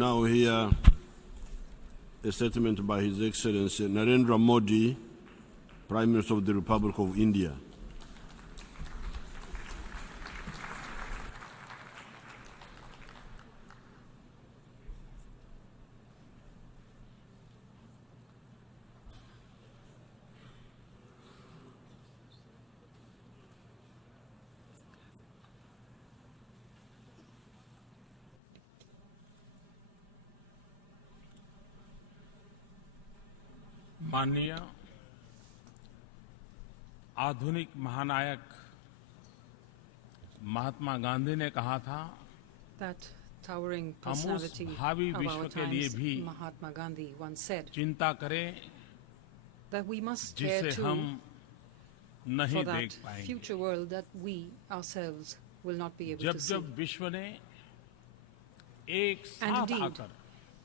Now hear a statement by His Excellency Narendra Modi, Prime Minister of the Republic of India. माननीय आधुनिक महानायक महात्मा गांधी ने कहा था that towering हम उस personality भावी of विश्व our के लिए times, भी Mahatma Gandhi once said चिंता करें that we must care जिसे too हम नहीं for देख that पाएंगे। future world that we ourselves will not be able जब to see. जब विश्व ने एक And साथ indeed, आकर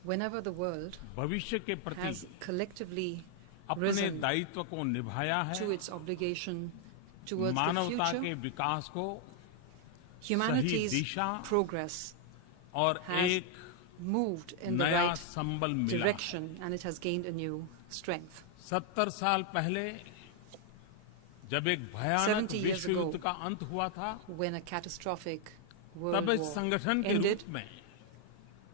whenever the world भविष्य के प्रति has collectively अपने risen दायित्व को निभाया है, to its obligation towards the मानवता के future, विकास को सही humanity's दिशा progress और has एक moved in the नया right संबल मिला। direction and it has gained a new strength. 70 साल पहले जब एक भयानक 70 years विश्व ago, युद्ध का अंत हुआ था, When a catastrophic तब world इस war संगठन के ended, रूप में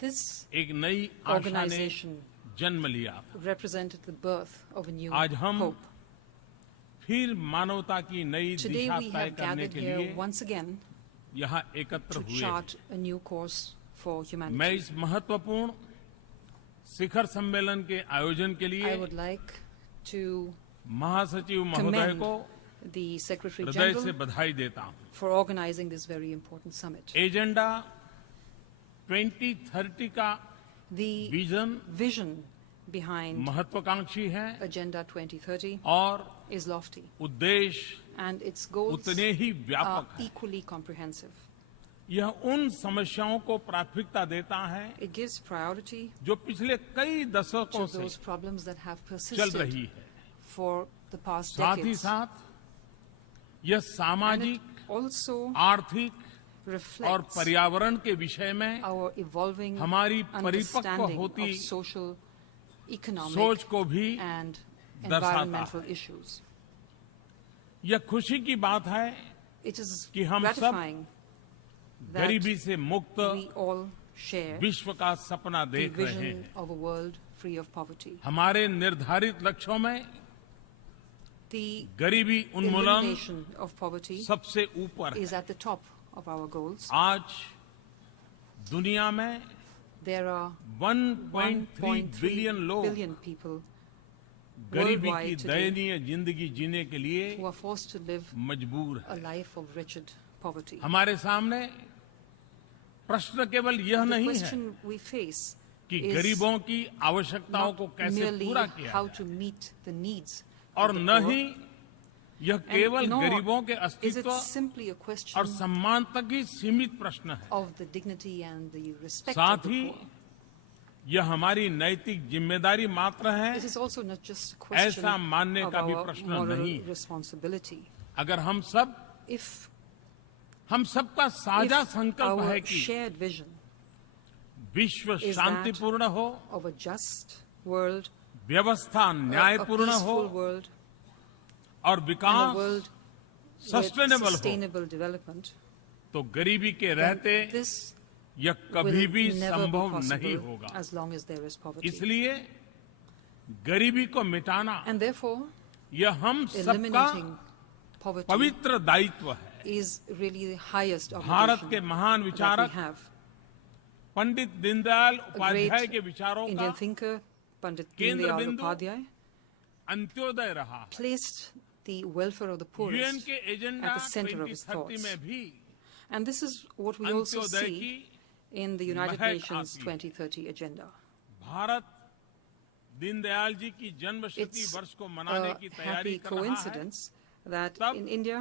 this एक नई आशा ने organization जन्म लिया। represented the birth of a new आज हम hope. फिर मानवता की नई Today दिशा we तय have करने gathered के here लिए once again यहाँ एकत्र to हुए। chart a new course for मैं humanity. इस महत्वपूर्ण शिखर सम्मेलन के आयोजन के I लिए would like to महासचिव महोदय commend को the Secretary हृदय से General बधाई देता हूँ। for organizing this very important summit. Agenda 2030 का The vision behind महत्वाकांक्षी है Agenda 2030 और is lofty उद्देश्य and its goals उतने ही are व्यापक है। equally comprehensive. यह उन समस्याओं को प्राथमिकता देता है It gives priority जो पिछले कई to दशकों से those problems that have चल persisted रही है। for the past साथ ही decades. साथ यह And it सामाजिक, also आर्थिक और reflects पर्यावरण के विषय में our evolving हमारी परिपक्व understanding होती of social, economic, सोच को भी and दर्शाता environmental है। issues. यह खुशी की बात है It is कि हम सब gratifying that गरीबी से मुक्त we all share विश्व का सपना the देख रहे vision हैं। of a world free of poverty. हमारे निर्धारित लक्ष्यों में The गरीबी उन्मूलन elimination of poverty सबसे ऊपर है। is at the top of our goals. आज दुनिया में There are 1.3 बिलियन 1.3 लोग billion people गरीबी की worldwide today दयनीय जिंदगी जीने के लिए who are forced to live मजबूर a है। life of wretched poverty. हमारे सामने प्रश्न केवल यह The नहीं है question we face कि is गरीबों की आवश्यकताओं को not कैसे merely पूरा किया how जाए to meet the needs और of the न poor, ही यह and केवल nor गरीबों के is it अस्तित्व simply a और question सम्मान तक ही सीमित प्रश्न है। of the dignity and the respect साथ of the ही poor. यह हमारी नैतिक जिम्मेदारी मात्र है। It is also not just a question ऐसा मानने of का भी our प्रश्न moral नहीं। responsibility. अगर हम सबका साझा If संकल्प है our कि shared vision विश्व is शांतिपूर्ण हो, of a just world, व्यवस्था a न्यायपूर्ण हो peaceful world, और and a Vikas world with sustainable हो, sustainable development, तो गरीबी के then रहते this यह will कभी भी never be संभव नहीं possible होगा। as long as there is poverty. इसलिए गरीबी को मिटाना And therefore, यह हम सबका eliminating poverty पवित्र दायित्व है। is really the highest Bharat के obligation महान that we विचारक have. पंडित दीनदयाल A उपाध्याय great के विचारों का Indian thinker, Pandit केंद्र Deen Dayal बिंदु Upadhyay, अंत्योदय रहा। placed the welfare of the UN poorest के agenda at the center of his 2030 thoughts. में भी And this is what we also Antyodaya see की in the United महक Nations आती है। 2030 agenda. भारत दीनदयाल जी की जन्म शती It's वर्ष को मनाने a की तैयारी happy कर रहा है। coincidence that तब in India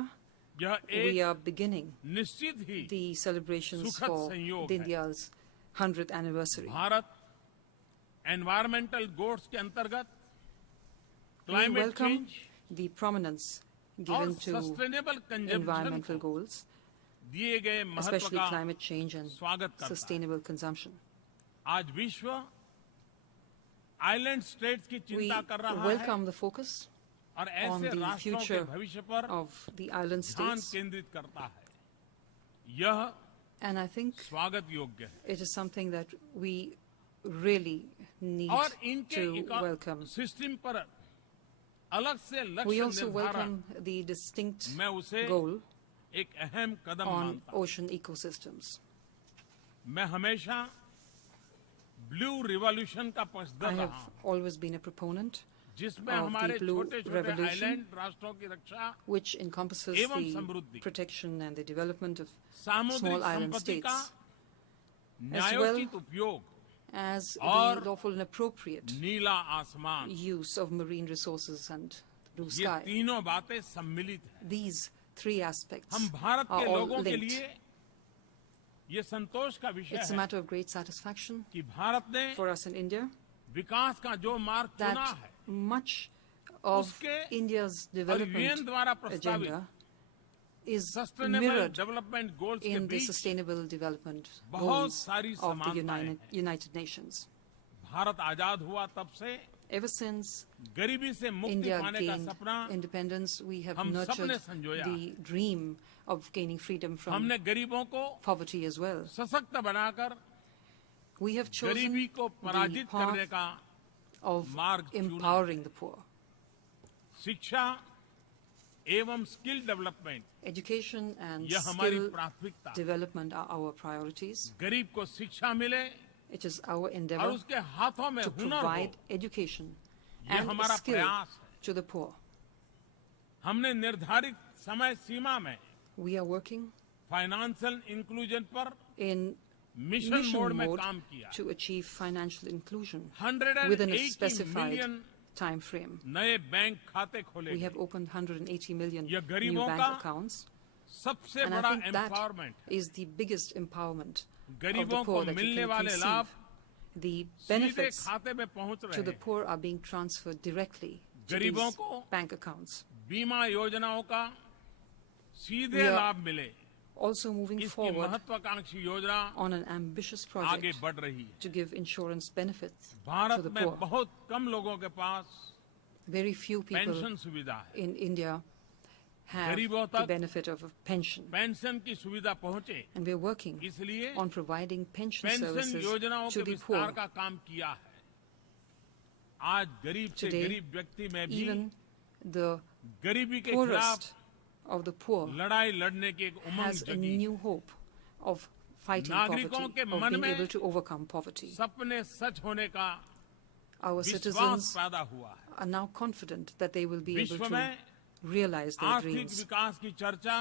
यह we एक are beginning निश्चित ही the celebrations सुखद for संयोग Deen है। Dayal's 100th anniversary. Bharat environmental goals के अंतर्गत We climate welcome change the prominence और given to sustainable consumption environmental को goals, दिए गए महत्व especially का climate change and स्वागत करता है। sustainable consumption. आज विश्व आइलैंड स्टेट्स की We चिंता कर रहा है welcome the focus और on ऐसे the राष्ट्रों के future भविष्य पर of the island ध्यान states, केंद्रित करता है। यह and I think स्वागत योग्य है it is something that we really need और इनके to welcome. सिस्टम पर अलग से We लक्ष्य also निर्धारण welcome the distinct मैं उसे goal एक अहम कदम on मानता हूं। ocean ecosystems. मैं हमेशा ब्लू रिवॉल्यूशन का I पक्षधर have रहा हूं, always been a proponent जिसमें of the हमारे blue छोटे छोटे revolution, आइलैंड राष्ट्रों की रक्षा which encompasses एवं the समृद्धि, protection and the development of सामुद्रिक small island संपत्ति का states, न्यायोचित उपयोग as और the lawful and appropriate नीला आसमान, use of marine resources and blue ये sky. तीनों बातें सम्मिलित हैं। These three aspects हम भारत are के all लोगों के linked. लिए ये संतोष का विषय It's a है matter of great satisfaction कि भारत ने for us in India विकास का जो मार्ग चुना that है much of उसके India's और यूएन development द्वारा प्रस्तावित agenda is sustainable mirrored development goals के in the beach sustainable development बहुत goals सारी of the समानताएं हैं। United Nations. भारत आजाद हुआ तब से Ever since गरीबी से मुक्ति India पाने का gained सपना independence, we have हम सबने nurtured संजोया the dream of gaining freedom from हमने गरीबों को poverty as well. सशक्त बनाकर We have chosen गरीबी को the पराजित करने path का of मार्ग चुना। empowering the poor. शिक्षा एवं स्किल डेवलपमेंट Education and यह हमारी skill प्राथमिकता। development are our priorities. गरीब को शिक्षा मिले It is our और endeavor उसके हाथों में to हुनर हो, provide education ये and हमारा skill प्रयास है। to the poor. हमने निर्धारित समय सीमा में We are working financial inclusion पर in मिशन मोड mission में mode काम किया। to achieve financial inclusion 180 within a specified million time frame. नए बैंक खाते खोले We गए। have opened 180 million यह new गरीबों bank का accounts, सबसे and I बड़ा think that empowerment is the biggest empowerment of the गरीबों को poor that you मिलने can वाले लाभ conceive. The सीधे benefits खाते में पहुंच to रहे the हैं। poor are being transferred directly to गरीबों these को bank accounts. बीमा योजनाओं का सीधे We are लाभ मिले, Also moving इसकी forward महत्वाकांक्षी योजना on an ambitious आगे project बढ़ रही है। to give insurance benefits to Bharat the में poor. बहुत कम लोगों के पास Very few people पेंशन सुविधा है। in India have गरीबों the तक benefit of a pension. Pension की सुविधा पहुंचे, And we're working इसलिए on providing pension pension services योजनाओं to के the विस्तार poor. का काम किया है। आज गरीब से Today, गरीब व्यक्ति में भी Even the गरीबी के खिलाफ poorest of the poor लड़ाई लड़ने की एक उमंग has a जगी। new hope of fighting नागरिकों poverty, के of मन being में able to overcome poverty. सपने सच होने का Our विश्वास citizens पैदा हुआ है। are now confident that they will be able विश्व to में realize their आर्थिक dreams. विकास की चर्चा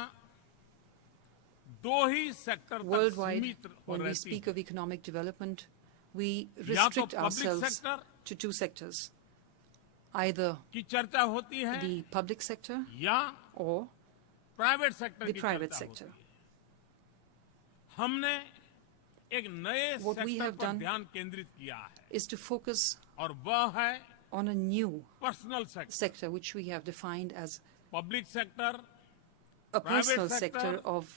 दो ही सेक्टर तक Worldwide, सीमित हो when we रहती speak है। of economic development, we या तो restrict public ourselves sector to two sectors. Either की चर्चा होती है the public sector या or प्राइवेट सेक्टर the की private चर्चा sector. होती है। हमने एक नए What we सेक्टर have पर done ध्यान केंद्रित किया है is to focus और वह है on a new personal sector. sector, which we have defined as public sector a Private personal sector sector of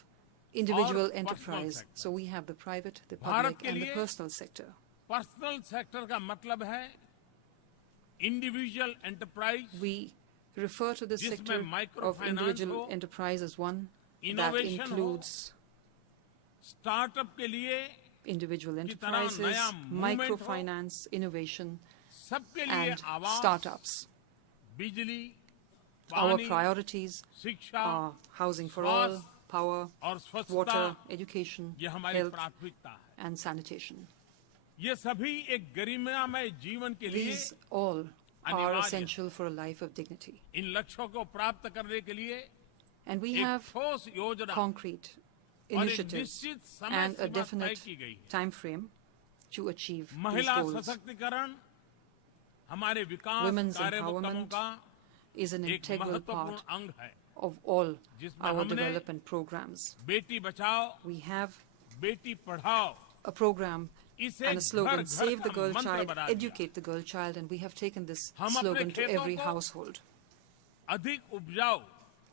individual और personal enterprise. sector. So we have the private, the Bharat public, के and the लिए personal sector. Personal sector का मतलब है individual enterprise, We refer to this जिसमें sector of microfinance individual हो, enterprise as one that innovation हो, includes startup के लिए individual की तरह enterprises, नया movement हो, microfinance, innovation, सबके लिए and आवास, startups. बिजली, Our पानी, priorities शिक्षा are housing for all, स्वास्थ्य power, और स्वच्छता, water, education, ये हमारी health, प्राथमिकता है। and sanitation. ये सभी एक गरिमामय जीवन के लिए These all are अनिवार्य हैं। essential for a life of dignity. इन लक्ष्यों को प्राप्त करने के लिए And we एक have ठोस योजना concrete और एक initiatives निश्चित समय and a सीमा तय definite की गई है। time frame to achieve these महिला goals. सशक्तिकरण हमारे विकास Women's कार्यक्रमों empowerment का is an एक integral महत्वपूर्ण part अंग है, of all जिसमें our हमने development programs. Beti Bachao We have Beti Padhao a program इसे and a slogan, घर-घर Save the का Girl मंत्र Child, बना दिया। Educate the Girl Child, and we have taken this हम अपने slogan to खेतों every को household. अधिक उपजाऊ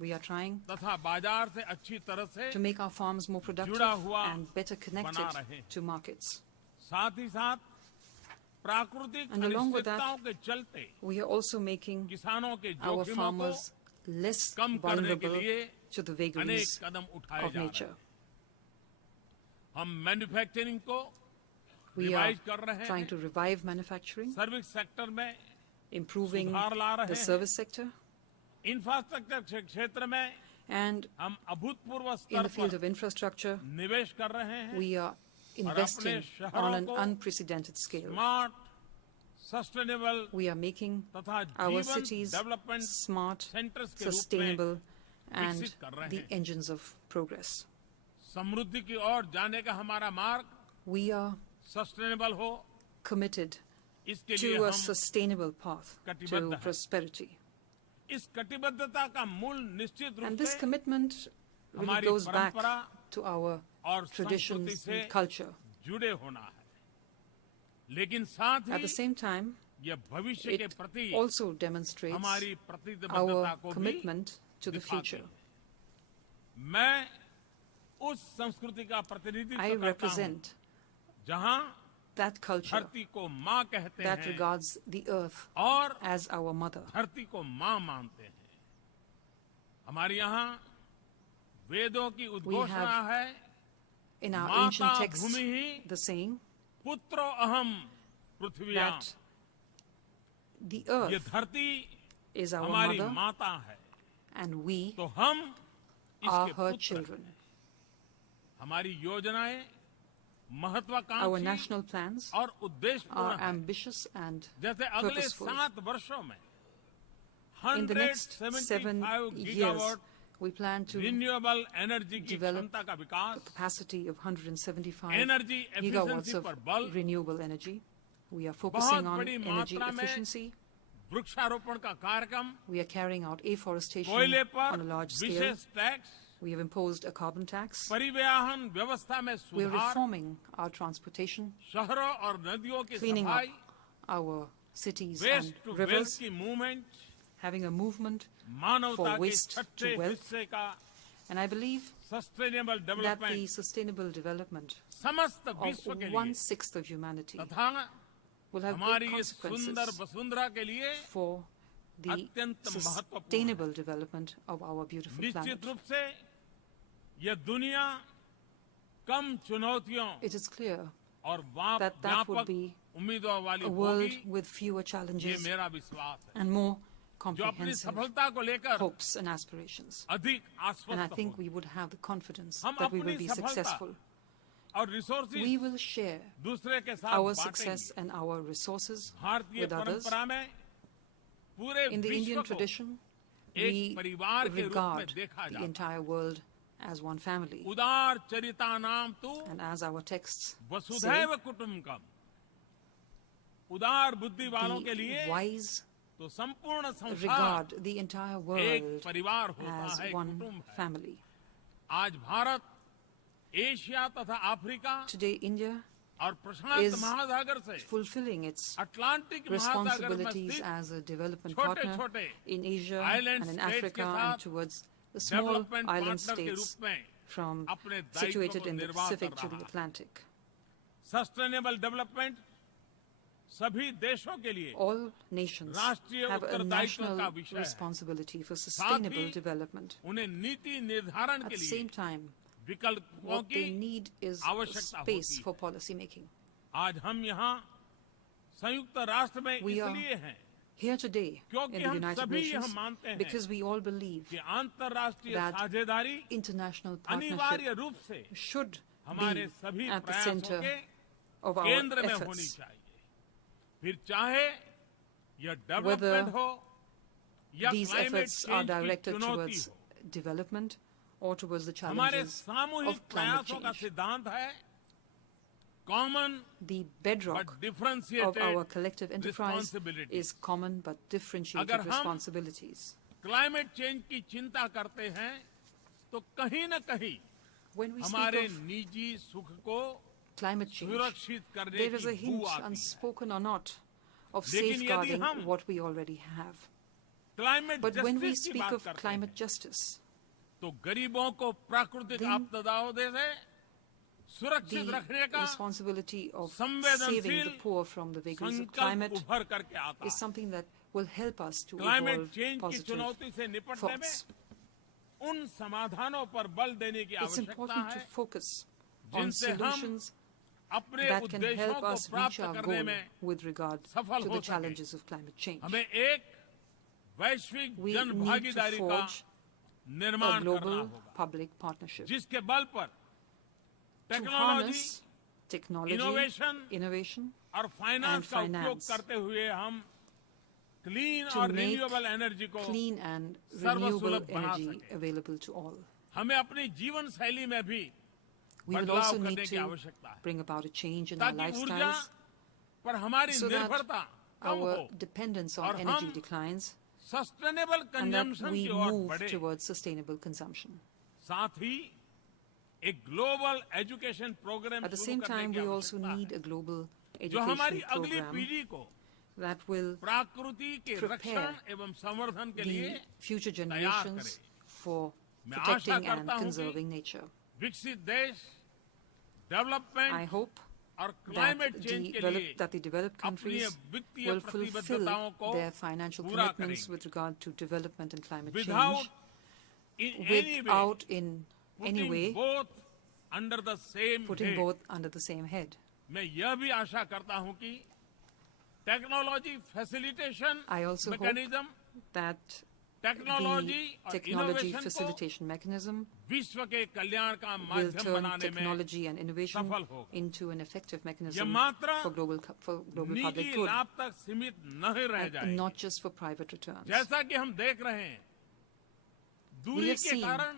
We are trying तथा बाजार से अच्छी तरह से to make our farms more productive जुड़ा हुआ and better connected बना रहे हैं। to markets. साथ ही साथ प्राकृतिक And along with that, अनिश्चितताओं के चलते we are also making किसानों के our जोखिमों को farmers less कम करने के vulnerable लिए to the अनेक vagaries कदम उठाए of जा रहे nature. हैं। हम मैन्युफैक्चरिंग को We are रिवाइज कर रहे trying हैं, to revive manufacturing, service sector में improving सुधार ला रहे the हैं, service sector, इंफ्रास्ट्रक्चर क्षेत्र में and हम अभूतपूर्व in स्तर the field पर of infrastructure, निवेश कर रहे हैं। we are investing on an unprecedented scale. Smart, sustainable We are making तथा our जीवन cities डेवलपमेंट smart, सेंटर्स के रूप में sustainable, and विकसित कर रहे the हैं। engines of progress. समृद्धि की ओर जाने का हमारा मार्ग We are सस्टेनेबल हो, committed इसके लिए to a हम sustainable path कटिबद्ध to हैं। prosperity. इस कटिबद्धता का मूल निश्चित And रूप this से commitment really हमारी goes back परंपरा to our और संस्कृति traditions से and culture. जुड़े होना है, लेकिन साथ At the he same time, यह भविष्य के it प्रति also demonstrates हमारी प्रतिबद्धता our को भी commitment to the दिखाती future. है। मैं उस संस्कृति का I प्रतिनिधित्व करता हूँ represent जहाँ that culture धरती को माँ कहते that हैं regards the earth और as our mother. धरती को माँ मानते हैं। हमारे यहाँ वेदों की उद्घोषणा है, In our माता ancient texts, Bhumi he the saying पुत्रो अहम पृथ्व्यां। that the ये earth धरती is our हमारी mother माता है, and we तो हम are इसके her पुत्र children. हैं। हमारी योजनाएं Our महत्वाकांक्षी national plans और उद्देश्यपूर्ण are हैं। ambitious and जैसे अगले purposeful. 7 वर्षों में In the next 7 175 years, gigawatt we plan to renewable energy की develop क्षमता का विकास, capacity of 175 energy gigawatts efficiency of पर बल, renewable energy. We are बहुत focusing on बड़ी energy मात्रा में efficiency. वृक्षारोपण का कार्यक्रम, We are carrying out afforestation कोयले पर on a large scale. विशेष tax, We have imposed a carbon tax. परिवहन व्यवस्था में We are सुधार, reforming our transportation, शहरों और नदियों की cleaning up सफाई, our cities waste and to wealth rivers, की मूवमेंट, having a movement मानवता for के waste छठे to wealth. हिस्से का And I believe sustainable that the development sustainable development समस्त of विश्व के लिए 1/6 of humanity तथा will have हमारी great इस सुंदर consequences वसुंधरा के लिए for the अत्यंत महत्वपूर्ण sustainable development of our beautiful planet. निश्चित रूप से यह दुनिया कम चुनौतियों It is clear और that would व्यापक be उम्मीदों वाली a world होगी, with fewer ये challenges मेरा विश्वास है। and more जो अपनी comprehensive सफलता को लेकर hopes and aspirations. अधिक And I आश्वस्त think होगी we would have the confidence हम that we will अपनी be सफलता successful. और रिसोर्सेज We will share दूसरे के साथ our बांटेंगे। success and our resources भारतीय with others. परंपरा में पूरे In the विश्व Indian को tradition, एक we परिवार के रूप में regard देखा the जाता है। entire world as one family. उदार चरिता नाम तू And as our texts say, वसुधैव कुटुंबकम। उदार बुद्धि वालों के the लिए wise तो संपूर्ण संसार regard the entire एक world परिवार होता as है, एक one कुटुंब है। family. आज भारत एशिया तथा अफ्रीका Today, India और प्रशांत is महासागर से fulfilling its अटलांटिक महासागर में responsibilities स्थित as a development छोटे partner छोटे in Asia island and in states Africa के and साथ towards the small development island partner के states रूप में from अपने दायित्व situated को in the निर्वाह Pacific कर to the रहा है। Atlantic. सस्टेनेबल डेवलपमेंट सभी देशों के लिए All nations राष्ट्रीय have a उत्तरदायित्व national का विषय है। responsibility for साथ sustainable ही development. उन्हें नीति निर्धारण At के the लिए same time, विकल्पों what they की need is आवश्यकता space होती for policy making. आज हम यहाँ संयुक्त राष्ट्र में We are इसलिए हैं Here today क्योंकि in the हम United सभी यह Nations, मानते हैं because we all believe कि अंतर्राष्ट्रीय that साझेदारी international अनिवार्य partnership रूप से should हमारे be सभी at the प्रयासों center के of our केंद्र में होनी efforts. चाहिए। फिर चाहे यह Whether डेवलपमेंट हो या These climate efforts are change की directed चुनौती towards हो। development or towards the हमारे challenges सामूहिक of climate प्रयासों का change. सिद्धांत है common The but bedrock of our differentiated collective enterprise responsibility. is common but differentiated अगर हम responsibilities. क्लाइमेट चेंज की चिंता करते हैं तो कहीं न कहीं When we speak हमारे of निजी सुख को climate change, सुरक्षित करने there is a की hint, बू आती है। unspoken or not, of लेकिन यदि safeguarding हम what we already have. Climate But when we justice की speak बात of करते climate हैं justice, तो गरीबों को प्राकृतिक Then आपदाओं से सुरक्षित रखने The का responsibility of संवेदनशील saving the poor from the vagaries of संकल्प climate उभर करके आता is है। something that will help us to climate evolve change की positive चुनौती से निपटने thoughts. में उन समाधानों पर बल देने की It's आवश्यकता important to है focus on जिनसे हम solutions अपने that can उद्देश्यों help को us reach प्राप्त our करने goal में with regard सफल to हो the सके। challenges of climate change. हमें एक वैश्विक We जन need to भागीदारी का forge a निर्माण करना global होगा public partnership जिसके बल पर to technology harness technology, innovation, और फाइनेंस का उपयोग finance करते हुए हम क्लीन to और make रिन्यूएबल एनर्जी को clean and सर्वसुलभ renewable बना energy सके। available to all. हमें अपनी जीवन शैली में भी We will बदलाव also करने need की to आवश्यकता है bring about a change in our ताकि ऊर्जा lifestyles पर हमारी so that निर्भरता कम our हो dependence और on energy हम declines sustainable and that consumption we की ओर move बढ़े। towards sustainable consumption. साथ ही एक global education programme At the शुरू same करने time, की we also आवश्यकता need है a global जो हमारी education अगली program पीढ़ी को that will प्रकृति के prepare रक्षण एवं संवर्धन के लिए the future तैयार generations करे। for मैं आशा protecting and करता हूं कि conserving nature. विकसित देश I डेवलपमेंट hope और that क्लाइमेट चेंज के लिए the developed अपनी countries वित्तीय will fulfill प्रतिबद्धताओं को their financial पूरा commitments करेंगे with regard to development and climate without change in any way without in any putting way both under the same putting head। both under the same head. मैं यह भी आशा करता हूं कि technology facilitation I also hope mechanism that technology the और technology innovation को facilitation mechanism विश्व के कल्याण का will माध्यम turn बनाने में technology and innovation सफल होगा। into an effective यह mechanism मात्र for global निजी public good, लाभ तक सीमित नहीं रह and जाए not just for private returns. जैसा कि हम देख रहे हैं We दूरी have के seen कारण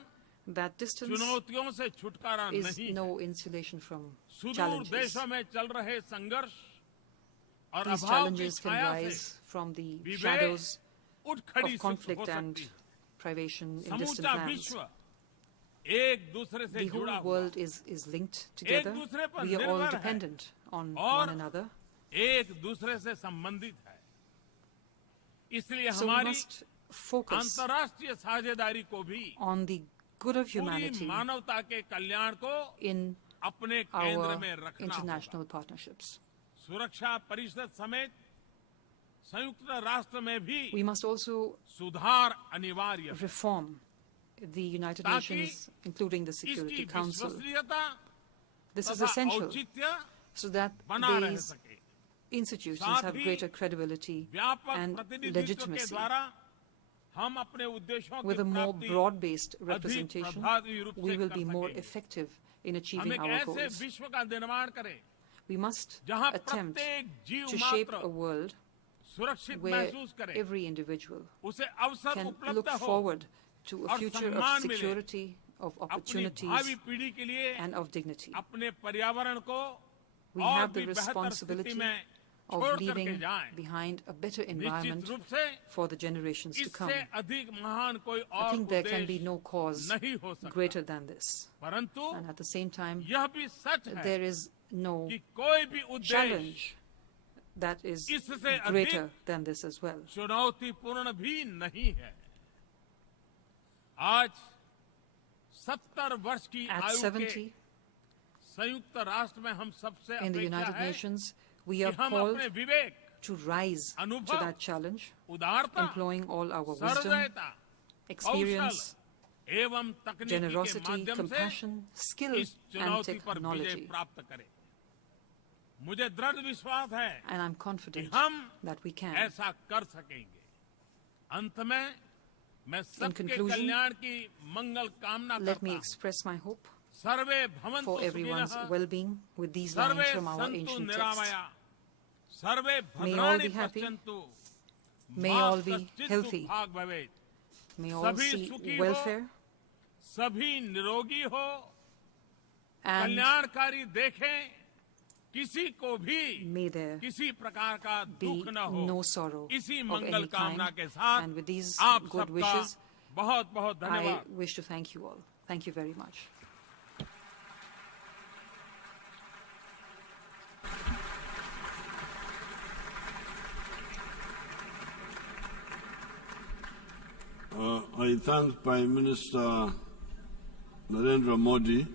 that distance चुनौतियों से छुटकारा is नहीं no insulation from सुदूर challenges. देशों में चल रहे संघर्ष और These अभाव की challenges can छाया से rise from the विवेक shadows उठ खड़ी of conflict हो and सकती है। privation in distant समूचा lands. विश्व एक दूसरे से The जुड़ा whole हुआ world is linked together. दूसरे पर We are all निर्भर है। dependent on और one another. एक दूसरे से संबंधित है इसलिए So we हमारी must focus अंतर्राष्ट्रीय साझेदारी को भी on the good of पूरी humanity मानवता के कल्याण को in अपने केंद्र our में रखना होगा। international partnerships. सुरक्षा परिषद समेत संयुक्त राष्ट्र में भी We must also सुधार अनिवार्य है reform the United ताकि Nations, including the इसकी Security Council. विश्वसनीयता This is तथा essential औचित्य so that बना रह these सके institutions साथ have ही greater credibility व्यापक and प्रतिनिधित्व के legitimacy द्वारा हम अपने उद्देश्यों with की a more प्राप्ति broad-based अधिक representation. प्रभावी रूप We से will कर be more सकेंगे। effective in हम achieving एक our ऐसे goals. विश्व का निर्माण करें We must जहां attempt प्रत्येक जीव to shape मात्र a world सुरक्षित where महसूस करे every individual उसे अवसर can उपलब्ध look हो forward to a और future of सम्मान मिले। security, of अपनी opportunities, भावी पीढ़ी के लिए and of dignity. अपने पर्यावरण को We और have the भी बेहतर responsibility स्थिति में of छोड़ करके leaving जाएं। behind a better निश्चित environment रूप से for the generations to come. इससे अधिक महान कोई I और think there can be उद्देश्य no cause नहीं हो सकता greater than this. परंतु And at the same time, यह भी सच है there is no कि कोई भी उद्देश्य challenge that is इससे greater अधिक than this as well. चुनौतीपूर्ण भी नहीं है आज 70 वर्ष की At आयु के 70, संयुक्त राष्ट्र में हम सबसे in the अपेक्षा United है Nations, we कि are हम called अपने विवेक to rise to अनुभव, that challenge, उदारता employing all our wisdom, सहृदयता experience, एवं तकनीकी के generosity, माध्यम से compassion, skill, इस and चुनौती पर विजय technology. प्राप्त करें मुझे दृढ़ विश्वास है And I'm कि confident हम that we can. ऐसा कर सकेंगे अंत में मैं सबके conclusion, कल्याण की मंगल कामना Let me करता हूं express my hope सर्वे भवन्तु for everyone's सुखिनः well-being with these lines survey from our सन्तु ancient text. निरामया सर्वे May all भद्राणि be happy. पश्यन्तु May मा all be कश्चित् healthy. दुःखाग् भवेत् May all सभी see सुखी हो, welfare सभी निरोगी हो and कल्याणकारी देखें किसी को भी may there किसी प्रकार का be दुख न हो no sorrow इसी of मंगल any कामना kind. के साथ And with these आप good सबका wishes, बहुत बहुत I धन्यवाद wish to thank you all. Thank you very much. I thank Prime Minister Narendra Modi